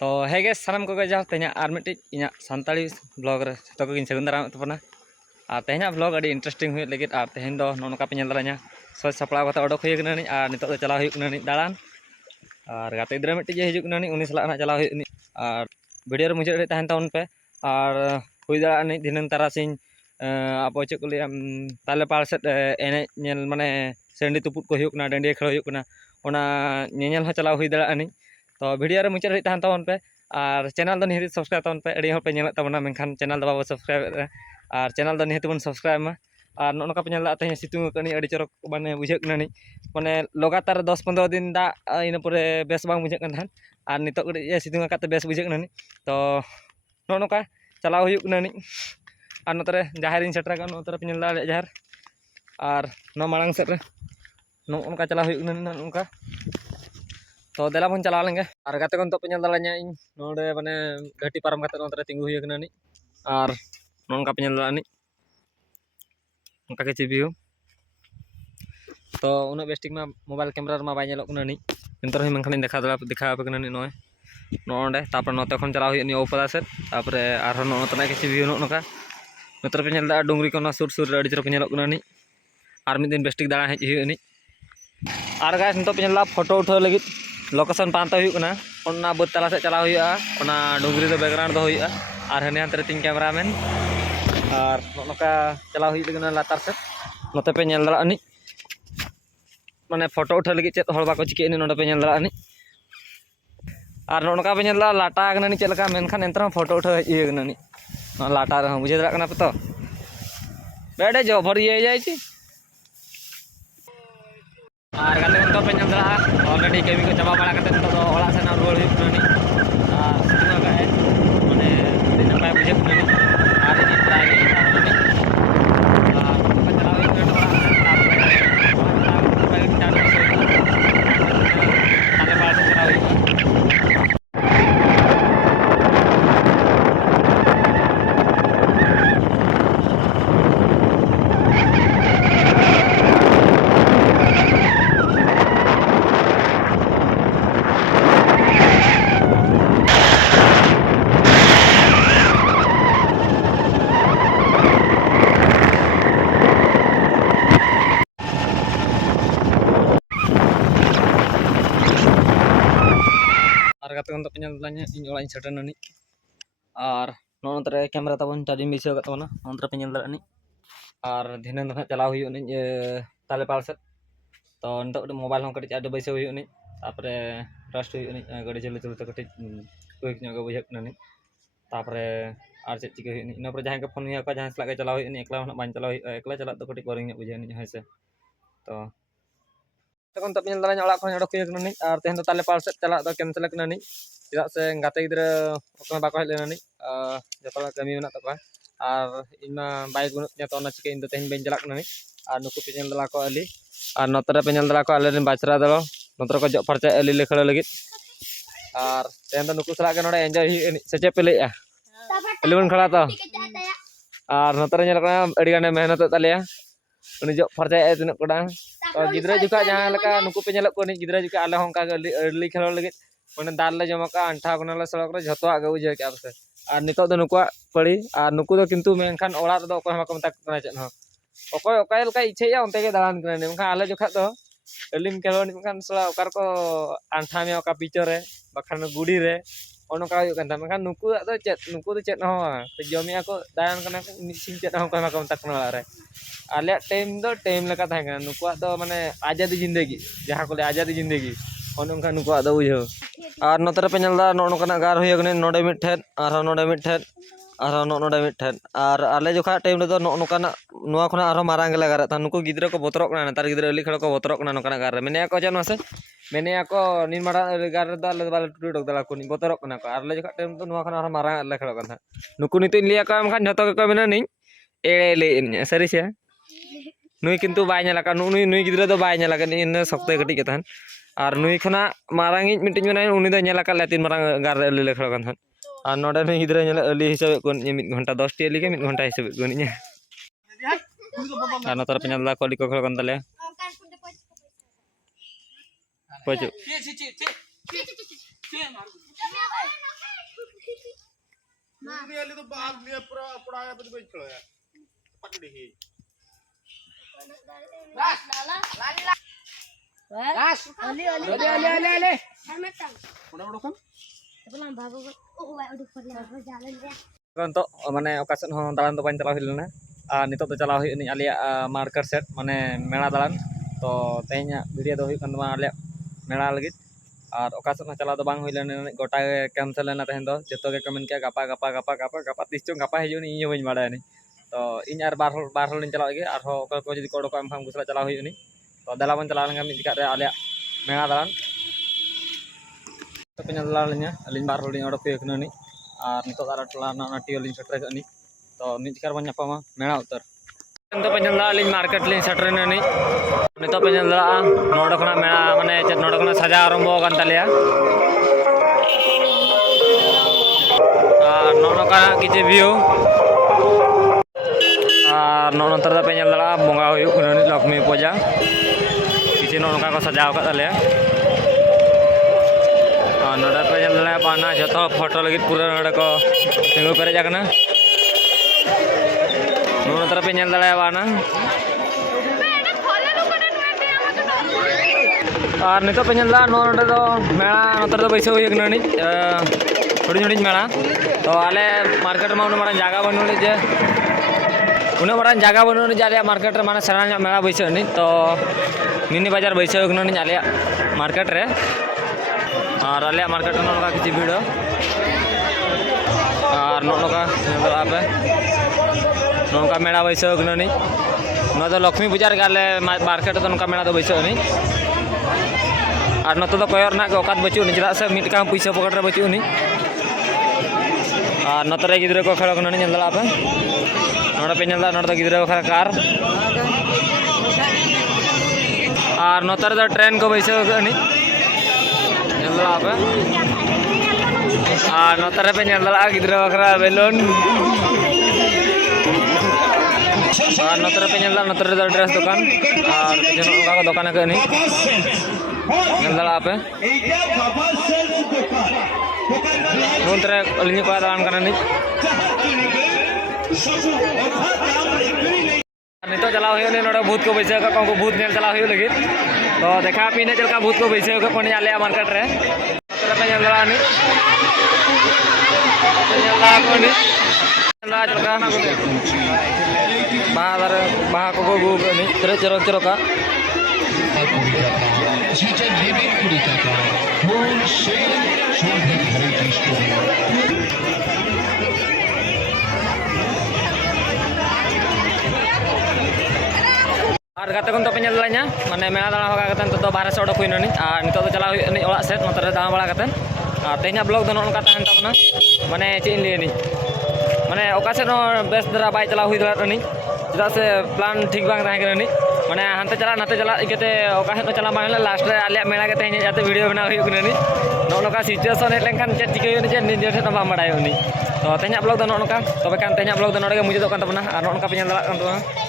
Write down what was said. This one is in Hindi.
तो हे गे सानम को जाओ तेना आर मिट्टी इना सानताली ब्लॉग रे तो को गिन सगुन दाराम तपना आ तेना ब्लॉग अड़ी इंटरेस्टिंग हुई लगित आ तेहन दो नोनका पे नेल दाराña सो सपड़ा कथा ओडक हुई गनानी आ नितो दो चला हुई गनानी दालान और गाते गिद्रा मिट्टी जे हिजुक गनानी उनी सला ना चला हुई और वीडियो रे मुझे रे तहन ताउन पे और हुई दारानी दिनन तारासिन आपो चेक को लिया ताले पाल सेट एने नेल माने सेंडी तुपुट को हुई गना डंडिया खेल हुई गना ओना नेल हो चला हुई दारानी तो वीडियो रे मुझे तहन ताउन पे और चैनल दो निहती सब्सक्राइब ताउन पे अड़ी पे नेल ताबना मेनखान चैनल दो बाबो सब्सक्राइब और चैनल दो निहती बन सब्सक्राइब मा और नोनका पे नेल तेज सितुंग कनी अड़ी चरक माने बुझे कनानी माने लगातार 10-15 दिन दा इन परे बेस बांग बुझे कन और नितो कड़ी सितुंग काते बेस बुझे कनानी तो नोनका चलाव हुई कनानी और नोतरे जहार इन सेटर का नोतरे पे नेल दा जहार और नो मांग सेट रे नोनका चलाव हुई कनानी नोनका तो देला बन चला लेंगे और गाते को पे नेल दालाña इन नोडे माने घाटी पारम काते नोतरे तिंगु हुई कनानी और नोनका पे नेल दालानी उनका के चिबियो तो उन बेस्टिक में मोबाइल कैमरा मा बाय नेलोक कनानी इंतर ही मनखानी देखा पे कनानी नोय नोंडे तापर नोते खन चला हुई नि ओपदा से तापर आरो नोतना के चिबियो नोका नोतर पे नेल दा डुंगरी को सुर सुर अड़ी चरक नेलोक कनानी और मिद दिन बेस्टिक दाड़ा हेज हुई नि और गाइस नतो पे नेल दा फोटो उठाव लगी लोकेशन पांता हुई कना ओना बद तला से चला हुई ओना डुंगरी दो बैकग्राउंड दो हुई और हने अंतरे तीन कैमरामैन और नोका चला हुई लगना लातार से नोते पे नेल दाड़ा नि माने फोटो उठा लगी चेत हड़ बाको चिके नि नोडे पे नेल दाड़ा नि और नोनका पे नेल दा लाटा गनानी चेत लका मेनखान एंतर फोटो उठा ये गनानी लाटा रे बुझे दाड़ा कना पे तो बेडे जो भर ये जाय छी और गाते को पे नेल दाड़ा ऑलरेडी केमी को चाबा बाड़ा कते तो ओला से ना रुवाड़ हुई कनानी और सितुंग का माने दिन नपाय बुझे कनानी और इन प्राइवेट गाते को पे नेल दालाña इन ओला इन सेटर ननी और नोनतरे कैमरा तबन चार्जिंग बिसे का तबना नोनतरे पे नेल दालानी और धिनन दो चला हुई नि ताले पाल से तो नतो मोबाइल हम कटी आडे बैसे हुई नि तापरे ट्रस्ट हुई नि गाड़ी चले चलते कटी क्विक नो बुझे ननी तापरे और चेक चिके हुई नि इन पर जहां के फोन हुई का जहां सला के चला हुई नि एकला बान चला हुई एकला चला तो कटी बोरिंग बुझे नि है से तो तखन तो पेन दालाña ओड़ा खन ओडक हुई कनानी और तेहन ताले पाल से चला दो कैंसिल कनानी चेदा से गाते गिद्रा ओकना बाको हेज लेनानी जतो कमी मेना तको और इनमा बाइक गुन तो ना चिके इन तो तेहन बेन चला कनानी और नुकु पे नेल दाला को अली और नतरे पे नेल दाला को अले बाचरा दलो नतरे को जो फरचा अली लेखड़ लगित और तेहन तो नुकु सला के नोडे एंजॉय हुई सेचे पे लेया अली बन खड़ा तो और नतरे नेल कना अडी गाने मेहनत तालेया उनी जो फरचा तिन कोडा और गिद्रा जुका जहां लका नुकु पे नेल को नि गिद्रा जुका आले होंका अली खेल लगित माने दाल ले जमका अंठा कोना ले सड़क रे झतो आगे बुझे के आपसे और नितो दो नुकुआ पड़ी और नुकु दो किंतु मेनखान ओड़ा रे दो को हमका मता कना चेत हो ओकोय ओकाय लका इच्छे या उनते के दालान कने मेनखान आले जोखा दो एलिम खेलोनी मेनखान सला ओकार को अंठा में ओका पीछे रे बखान गुडी रे ओनका हुई कन मेनखान नुकु दो चेत हो तो जमिया को दान कना सिन चेत हो को हमका मता कना रे आले टाइम दो टाइम लका था कना नुकुआ दो माने आजादी जिंदगी जहां को ले आजादी जिंदगी ओनका नुकुआ दो बुझो और नोतरे पे नेल दा नोनका गार हुई गने नोडे मिठेन और नोडे मिठेन और नोडे मिठेन और आले जोखा टाइम रे दो नोनका नुआ खना आरो मारांग गेला गार था नुकु गिद्रा को बोतरक ना तार गिद्रा अली खड़ को बोतरक ना नोका गार मेने को जानो से मेने को निन मारा गार दा ले बाले टुटु डक दला को नि बोतरक ना को आले जोखा टाइम तो नुआ खना आरो मारांग ले खड़ का नुकु निते लिया का एमखान झतो को मेना नि एड़े ले सरी से नुई किंतु बाय नेला का नुई गिद्रा दो बाय नेला का नि इन सख्ते कटी के थान और नुई खना मारांगी मिटिन मेना उनी दो नेला का लेतिन मारांग गार अली ले खड़ का और नोडे नुई गिद्रा नेला अली हिसाब को 1 घंटा 10 टी अली के 1 घंटा हिसाब को नि और नतर पे नेल दा को अली को खड़ कन तले पचु dia itu bahan dia pura ya betul betul ya. Pakai deh. Las, Las, Ali. Udah kan? Untuk mane okasen hon dalan to ban chalaw hilna nitok to chalaw huyuk ni alia market set mane mela dalan to tehnya video do huyuk kan ma alia mela lagit ar okasen chalaw do bang huilena gota cancel lena tehen do joto ge comment ke gapa tisung gapa hiju ni inyo bain bada ni to in ar bar hol ni chalaw ge ar ho ko jadi ko am kham gusla chalaw huyuk ni to dalaban chalaw ngam ni dikat alia mela dalan to penyalalnya alin bar hol ni odok huyuk ni আর নিতো তারা টোলা না টিও লিন সেটরে গনি তো নিচকার বান্যা পামা মেলা উত্তর নিতো পেঞ্জলা লিন মার্কেট লিন সেটরে ননি নিতো পেঞ্জলা নডকনা মেলা মানে নডকনা সাজা আরম্ভ গান তালিয়া আর ননকা কিছু ভিউ আর ননন্তর দা পেঞ্জলা বঙ্গা হুয়ুক ননি লক্ষ্মী পূজা কিছু ননকা को सजाव का तालिया नोड़ा पे जल्ला पाना जो फोटो लगी पूरा नोड़ा को तिंगु पेरे जाकना नोड़ा तरफ पे जल दड़ा पाना और नितो पे जल्ला नोड़ा तो मेला नोतर तो पैसे हुई गना नी थोड़ी थोड़ी मेला तो आले मार्केट में उन्हें मरान जागा बनने जे उन्हें मरान जागा बनने जाले मार्केट रे माने सराना मेला पैसे नी तो मिनी बाजार पैसे हुई गना नी जाले मार्केट रे और आलिया मार्केट नोका किसी वीडियो और नोका पे नोका मेला वैसे नहीं ना तो लक्ष्मी पूजा आले मार्केट तो नोका मेला तो वैसे नहीं और नत तो कोयर ना औकात बचू नहीं चला से मिटका पैसा पकड़ रे बचू नहीं और नतरे गिद्रे को खेल नहीं नला पे नोड़ा पे नला नोड़ा गिद्रे को खेल कार और नतर तो ट्रेन को वैसे नहीं apa notar pe nyala gidra bakra belon notar pe nyala notar dress dukan ar jeno ka dukan ke ni nyala apa nontre alini ko dalan kana ni नितो चलाव हुई नोड़ा भूत को बैसे को भूत नेल चलाव हुई लगी तो देखा पीने चलका भूत को बैसे को कोनी आले मार्केट रे तोरा पे जंगला नी जंगला कोनी जंगला चलका बाहर को गु नी तेरे चरो का और गाते को तो पे ñalanya माने मेला दाड़ा होगा कतन तो बाहर से ओडक हुइननी और नितो तो चला हुई ओड़ा सेट नतरे दाम बड़ा कतन और तेना ब्लॉग दो ननका तहन तबना माने चेन लेनी माने ओका से नो बेस दरा बाय चला हुई दरानी चदा से प्लान ठीक बांग ताहे करनी माने हानते चला इकते ओका से चला माने लास्ट रे आले मेला के तेने जाते वीडियो बना हुई करनी ननका सिचुएशन हे लेंखान चे टिके हुई जे निजे ठे बाम बड़ाय हुनी तो तेना ब्लॉग दो ननका तबे कान तेना ब्लॉग दो नडे मुझे दो कान तबना और ननका पे ñal दला कान तो